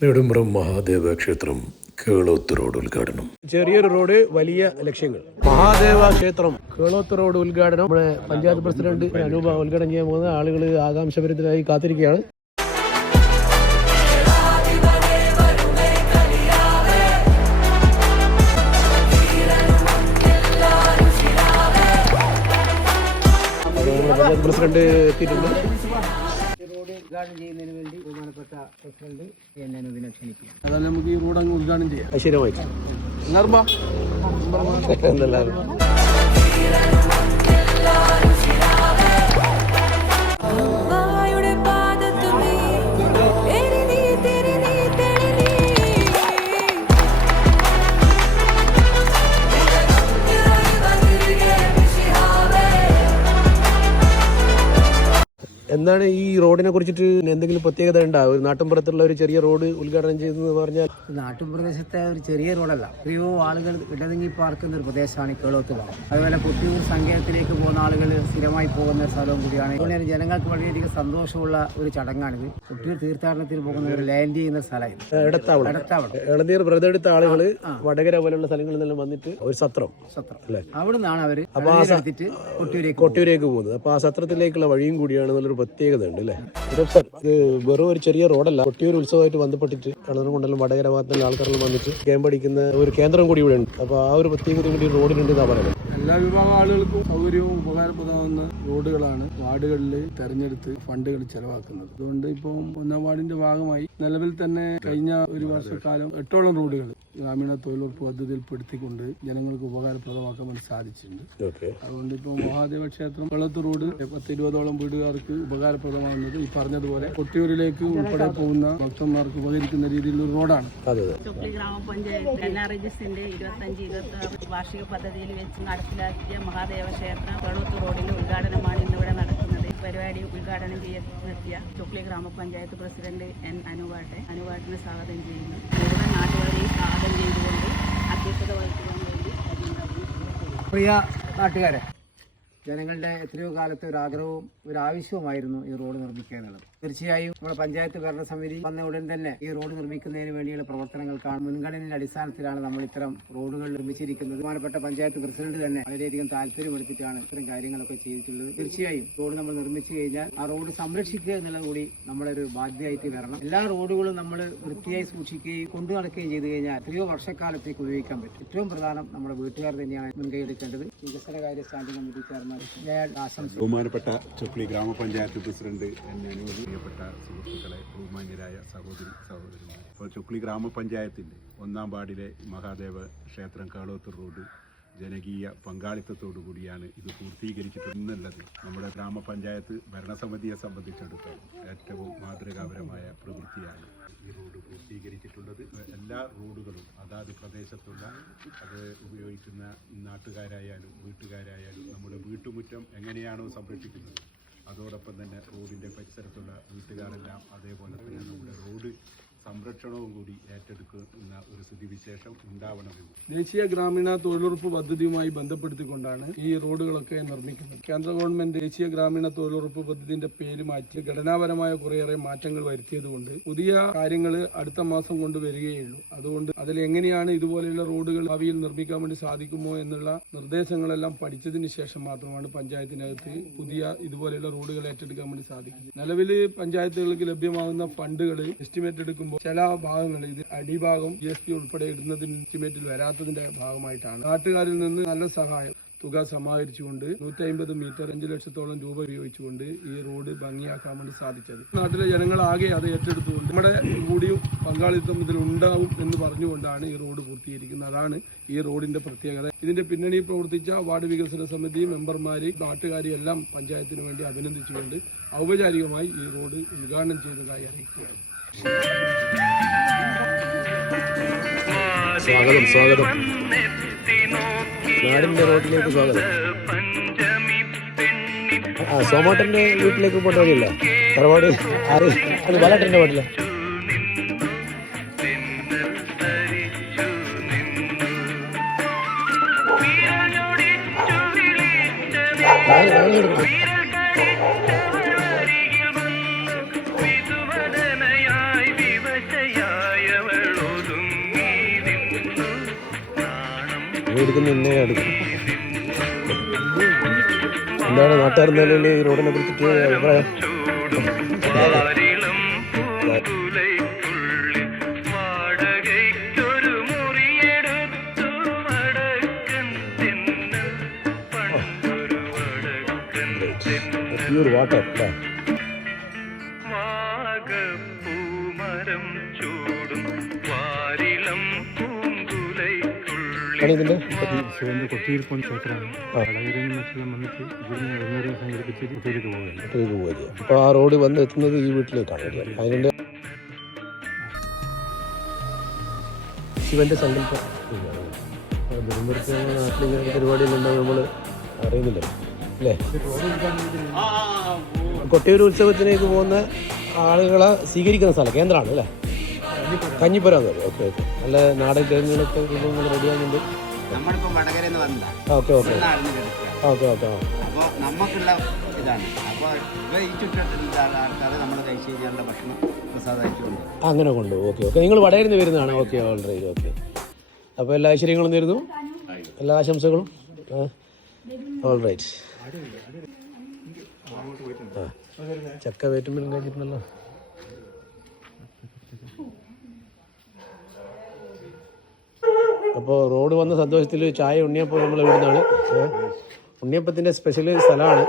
നെടുമ്പ്രം മഹാദേവ ക്ഷേത്രം കേളോത്ത് റോഡ് ഉദ്ഘാടനം. ചെറിയൊരു റോഡ്, വലിയ ലക്ഷ്യങ്ങൾ. മഹാദേവ ക്ഷേത്രം കേളോത്ത് റോഡ് ഉദ്ഘാടനം നമ്മുടെ പഞ്ചായത്ത് പ്രസിഡന്റ് അനൂപ ഉദ്ഘാടനം ചെയ്യാൻ പോകുന്ന ആളുകൾ ആകാംക്ഷഭരിതരായി കാത്തിരിക്കുകയാണ്. പഞ്ചായത്ത് പ്രസിഡന്റ് എത്തിയിട്ടുണ്ട്. ഉദ്ഘാടനം ചെയ്യുന്നതിന് വേണ്ടി ബഹുമാനപ്പെട്ട പ്രസിഡന്റ് എന്നെ അനുദിനം ക്ഷണിക്കുക. അതായത് നമുക്ക് ഈ റോഡ് അങ്ങ് ഉദ്ഘാടനം ചെയ്യാം. ഐശ്വര്യമായി എന്തെല്ലാവരും എന്താണ് ഈ റോഡിനെ കുറിച്ചിട്ട് എന്തെങ്കിലും പ്രത്യേകത ഉണ്ടാവും? ഒരു നാട്ടിൻപുറത്തുള്ള ഒരു ചെറിയ റോഡ് ഉദ്ഘാടനം ചെയ്തെന്ന് പറഞ്ഞാൽ നാട്ടിൻ പ്രദേശത്തെ ഒരു ചെറിയ റോഡല്ല, എത്രയോ ആളുകൾ ഇടതിങ്ങി പാർക്കുന്ന ഒരു പ്രദേശമാണ് കേളോത്ത് ഭാഗം. അതുപോലെ കൊട്ടിയൂർ സങ്കേതത്തിലേക്ക് പോകുന്ന ആളുകൾ സ്ഥിരമായി പോകുന്ന ഒരു സ്ഥലവും കൂടിയാണ്. അതുപോലെ ജനങ്ങൾക്ക് വളരെയധികം സന്തോഷമുള്ള ഒരു ചടങ്ങാണിത്. കൊട്ടിയൂർ തീർത്ഥാടനത്തിന് പോകുന്ന ഒരു ലാൻഡ് ചെയ്യുന്ന സ്ഥലമായിരുന്നു. ഇളനീർ വ്രതമെടുത്ത ആളുകൾ വടകര പോലുള്ള സ്ഥലങ്ങളിൽ നിന്നെല്ലാം വന്നിട്ട് ഒരു സത്രം അല്ലേ, അവിടെ നിന്നാണ് അവർ കൊട്ടിയൂരേക്ക് പോകുന്നത്. അപ്പൊ ആ സത്രത്തിലേക്കുള്ള വഴിയും കൂടിയാണ് എന്നുള്ളൊരു പ്രത്യേകത ഉണ്ട് അല്ലേ സർ? ഇത് വെറും ഒരു ചെറിയ റോഡല്ല, കൊട്ടിയൂർ ഉത്സവമായിട്ട് ബന്ധപ്പെട്ടിട്ട് കളർകൊണ്ടെല്ലാം വടകര ഭാഗത്തുള്ള ആൾക്കാരെല്ലാം വന്നിട്ട് ക്യാമ്പ് അടിക്കുന്ന ഒരു കേന്ദ്രം കൂടി ഇവിടെ ഉണ്ട്. അപ്പൊ ആ ഒരു പ്രത്യേകത കൂടി റോഡിനുണ്ട് എന്നാ പറയുന്നത്. എല്ലാ വിഭാഗം ആളുകൾക്കും സൗകര്യവും ഉപകാരപ്രദമാകുന്ന റോഡുകളാണ് വാർഡുകളിൽ തെരഞ്ഞെടുത്ത് ഫണ്ടുകൾ ചെലവാക്കുന്നത്. അതുകൊണ്ട് ഇപ്പം 1-ാം വാർഡിന്റെ ഭാഗമായി നിലവിൽ തന്നെ കഴിഞ്ഞ ഒരു വർഷക്കാലം 8ഓളം റോഡുകൾ ഗ്രാമീണ തൊഴിലുറപ്പ് പദ്ധതിയിൽ പെടുത്തിക്കൊണ്ട് ജനങ്ങൾക്ക് ഉപകാരപ്രദമാക്കാൻ വേണ്ടി സാധിച്ചിട്ടുണ്ട്. അതുകൊണ്ട് ഇപ്പോൾ മഹാദേവ ക്ഷേത്രം കേളോത്ത് റോഡ് 10-20ഓളം വീടുകാർക്ക് ഉപകാരപ്രദമാകുന്നത് ഈ പറഞ്ഞതുപോലെ കൊട്ടിയൂരിലേക്ക് ഉൾപ്പെടെ പോകുന്ന ഭക്തന്മാർക്ക് ഉപകരിക്കുന്ന രീതിയിലുള്ള റോഡാണ്. ചുക്ലി ഗ്രാമപഞ്ചായത്ത് NRGSന്റെ 25-26 വാർഷിക പദ്ധതിയിൽ വെച്ച് നടപ്പിലാക്കിയ മഹാദേവ ക്ഷേത്രം കേളോത്ത് റോഡിന്റെ ഉദ്ഘാടനമാണ് ഇന്നിവിടെ നടക്കുന്നത്. പരിപാടി ഉദ്ഘാടനം ചെയ്തെത്തിയ ചുക്ലി ഗ്രാമപഞ്ചായത്ത് പ്രസിഡന്റ് N. അനുവാട്ടിനെ സ്വാഗതം ചെയ്യുന്നു. മുഴുവൻ നാട്ടുകാരെയും സ്വാഗതം ചെയ്തുകൊണ്ട് അധ്യക്ഷത വഹിക്കുവാൻ വേണ്ടി പ്രിയ നാട്ടുകാരെ, ജനങ്ങളുടെ എത്രയോ കാലത്തെ ഒരു ആഗ്രഹവും ഒരു ആവശ്യവുമായിരുന്നു ഈ റോഡ് നിർമ്മിക്കുക എന്നുള്ളത്. തീർച്ചയായും നമ്മുടെ പഞ്ചായത്ത് ഭരണസമിതി വന്ന ഉടൻ തന്നെ ഈ റോഡ് നിർമ്മിക്കുന്നതിന് വേണ്ടിയുള്ള പ്രവർത്തനങ്ങൾക്കാണ് മുൻഗണനയുടെ അടിസ്ഥാനത്തിലാണ് നമ്മൾ ഇത്തരം റോഡുകൾ നിർമ്മിച്ചിരിക്കുന്നത്. ബഹുമാനപ്പെട്ട പഞ്ചായത്ത് പ്രസിഡന്റ് തന്നെ വളരെയധികം താല്പര്യമെടുത്തിട്ടാണ് ഇത്തരം കാര്യങ്ങളൊക്കെ ചെയ്തിട്ടുള്ളത്. തീർച്ചയായും റോഡ് നമ്മൾ നിർമ്മിച്ചു കഴിഞ്ഞാൽ ആ റോഡ് സംരക്ഷിക്കുക എന്നുള്ളത് കൂടി നമ്മളൊരു ബാധ്യതയായിട്ട് വരണം. എല്ലാ റോഡുകളും നമ്മൾ വൃത്തിയായി സൂക്ഷിക്കുകയും കൊണ്ടു നടക്കുകയും ചെയ്തു കഴിഞ്ഞാൽ എത്രയോ വർഷക്കാലത്തേക്ക് ഉപയോഗിക്കാൻ പറ്റും. ഏറ്റവും പ്രധാനം നമ്മുടെ വീട്ടുകാർ തന്നെയാണ് മുൻകൈ എടുക്കേണ്ടത്. വികസനകാര്യ സ്റ്റാൻഡിംഗ് കമ്മിറ്റി ചെയർമാൻ ബഹുമാനപ്പെട്ട ചുക്ലി ഗ്രാമപഞ്ചായത്ത് പ്രസിഡന്റ് എന്നെ പ്രിയപ്പെട്ട സുഹൃത്തുക്കളെ, ബഹുമാന്യരായ സഹോദരിമാർ, ഇപ്പോൾ ചുക്ലി ഗ്രാമപഞ്ചായത്തിൻ്റെ 1-ാം വാർഡിലെ മഹാദേവ ക്ഷേത്രം കേളോത്ത് റോഡ് ജനകീയ പങ്കാളിത്തത്തോടു കൂടിയാണ് ഇത് പൂർത്തീകരിച്ചിട്ടുള്ളത്. നമ്മുടെ ഗ്രാമപഞ്ചായത്ത് ഭരണസമിതിയെ സംബന്ധിച്ചിടത്തോളം ഏറ്റവും മാതൃകാപരമായ പ്രവൃത്തിയാണ് ഈ റോഡ് പൂർത്തീകരിച്ചിട്ടുള്ളത്. എല്ലാ റോഡുകളും അതാത് പ്രദേശത്തുള്ള അത് ഉപയോഗിക്കുന്ന നാട്ടുകാരായാലും വീട്ടുകാരായാലും നമ്മുടെ വീട്ടുമുറ്റം എങ്ങനെയാണോ സംരക്ഷിക്കുന്നത്, അതോടൊപ്പം തന്നെ റോഡിൻ്റെ പരിസരത്തുള്ള വീട്ടുകാരെല്ലാം അതേപോലെ തന്നെ നമ്മുടെ റോഡ് സംരക്ഷണവും കൂടി ഏറ്റെടുക്കുന്ന ഒരു സ്ഥിതിവിശേഷം ഉണ്ടാവണമെന്ന്. ദേശീയ ഗ്രാമീണ തൊഴിലുറപ്പ് പദ്ധതിയുമായി ബന്ധപ്പെടുത്തിക്കൊണ്ടാണ് ഈ റോഡുകളൊക്കെ നിർമ്മിക്കുന്നത്. കേന്ദ്ര ഗവൺമെന്റ് ദേശീയ ഗ്രാമീണ തൊഴിലുറപ്പ് പദ്ധതിന്റെ പേര് മാറ്റി ഘടനാപരമായ കുറേയേറെ മാറ്റങ്ങൾ വരുത്തിയതുകൊണ്ട് പുതിയ കാര്യങ്ങൾ അടുത്ത മാസം കൊണ്ടുവരികയുള്ളൂ. അതുകൊണ്ട് അതിൽ എങ്ങനെയാണ് ഇതുപോലെയുള്ള റോഡുകൾ ഭാവിയിൽ നിർമ്മിക്കാൻ വേണ്ടി സാധിക്കുമോ എന്നുള്ള നിർദ്ദേശങ്ങളെല്ലാം പഠിച്ചതിന് ശേഷം മാത്രമാണ് പഞ്ചായത്തിനകത്ത് പുതിയ ഇതുപോലെയുള്ള റോഡുകൾ ഏറ്റെടുക്കാൻ വേണ്ടി സാധിക്കുന്നത്. നിലവിൽ പഞ്ചായത്തുകൾക്ക് ലഭ്യമാകുന്ന ഫണ്ടുകൾ എസ്റ്റിമേറ്റ് എടുക്കുമ്പോൾ ചില ഭാഗങ്ങൾ ഇത് അടിഭാഗം GST ഉൾപ്പെടെ ഇടുന്നതിന് എസ്റ്റിമേറ്റിൽ വരാത്തതിന്റെ ഭാഗമായിട്ടാണ് നാട്ടുകാരിൽ നിന്ന് നല്ല സഹായം തുക സമാഹരിച്ചുകൊണ്ട് 150 മീറ്റർ 5 ലക്ഷത്തോളം രൂപ ഉപയോഗിച്ചുകൊണ്ട് ഈ റോഡ് ഭംഗിയാക്കാൻ വേണ്ടി സാധിച്ചത്. നാട്ടിലെ ജനങ്ങളാകെ അത് ഏറ്റെടുത്തുകൊണ്ട് നമ്മുടെ കൂടിയും പങ്കാളിത്തം ഇതിൽ ഉണ്ടാവും എന്ന് പറഞ്ഞുകൊണ്ടാണ് ഈ റോഡ് പൂർത്തീകരിക്കുന്നത്. അതാണ് ഈ റോഡിന്റെ പ്രത്യേകത. ഇതിന്റെ പിന്നണിയിൽ പ്രവർത്തിച്ച വാർഡ് വികസന സമിതി മെമ്പർമാര്, നാട്ടുകാരെ എല്ലാം പഞ്ചായത്തിന് വേണ്ടി അഭിനന്ദിച്ചുകൊണ്ട് ഔപചാരികമായി ഈ റോഡ് ഉദ്ഘാടനം ചെയ്തതായി അറിയിക്കുകയാണ്. സ്വാഗതം നാടിന്റെ റോഡിലേക്ക് സ്വാഗതം. സോമാട്ടന്റെ വീട്ടിലേക്ക് പോട്ട വഴിയില്ല, തറവാട് അത് ബാലേട്ടന്റെ വീട്ടിലെ വിധുവദനയായി വിവശയായി എടുക്കുന്ന ഇന്നേ എടുക്കും. എന്താണ് നാട്ടുകാർ നിലയിൽ ഈ റോഡിനെ കുറിച്ചിട്ട് അഭിപ്രായം? പ്യൂർ വാട്ടർ അല്ലേ? ഇതിന്റെ കൊട്ടിയൂർപ്പം ക്ഷേത്രമാണ്. വന്നിട്ട് ഇവിടുന്ന് എഴുന്നൂറ് സംഘടിപ്പിച്ച് കൊട്ടിയിലേക്ക് പോകുകയാണ്. അപ്പോൾ ആ റോഡ് വന്ന് എത്തുന്നത് ഈ വീട്ടിലേക്കാണ്. അതിൻ്റെ ശിവന്റെ സങ്കല്പം തിരുവനന്തപുരത്ത് നാട്ടിലിങ്ങനെ പരിപാടികളുണ്ടാവും, നമ്മൾ അറിയുന്നില്ല അല്ലേ? കൊട്ടിയൂർ ഉത്സവത്തിലേക്ക് പോകുന്ന ആളുകളെ സ്വീകരിക്കുന്ന സ്ഥലം കേന്ദ്രമാണ് അല്ലേ? കഞ്ഞിപ്പുര. Okay okay. നല്ല നാടൻ കിഴങ്ങുകളൊക്കെ വിഭവങ്ങൾ റെഡിയാകുന്നുണ്ട്. നമ്മളിപ്പോൾ വടകരന്ന് വന്നതാ. Okay okay okay okay. അപ്പോൾ നമുക്കുള്ള ഇതാണ്. അപ്പോൾ ഇവ ഈ ചുറ്റുവട്ടത്തിലുള്ള ആൾക്കാർ നമ്മൾ കഴിച്ച് കഴിഞ്ഞാലുള്ള ഭക്ഷണം പ്രസാദമായിട്ടുണ്ട്. അങ്ങനെ കൊണ്ടുപോകും. Okay okay. നിങ്ങൾ വടകരന്ന് വരുന്നതാണ്. Okay alright. ഓക്കെ. അപ്പോൾ എല്ലാ ഐശ്വര്യങ്ങളും നേരുന്നു, എല്ലാ ആശംസകളും. ഓൾറൈറ്റ്. ചക്ക വേറ്റുമ്പോഴും കഴിഞ്ഞിട്ടുണ്ടല്ലോ. അപ്പോൾ റോഡ് വന്ന സന്തോഷത്തിൽ ചായ ഉണ്ണിയപ്പം നമ്മൾ ഇവിടുന്നാണ്. ഉണ്ണിയപ്പത്തിൻ്റെ സ്പെഷ്യൽ സ്ഥലമാണ്.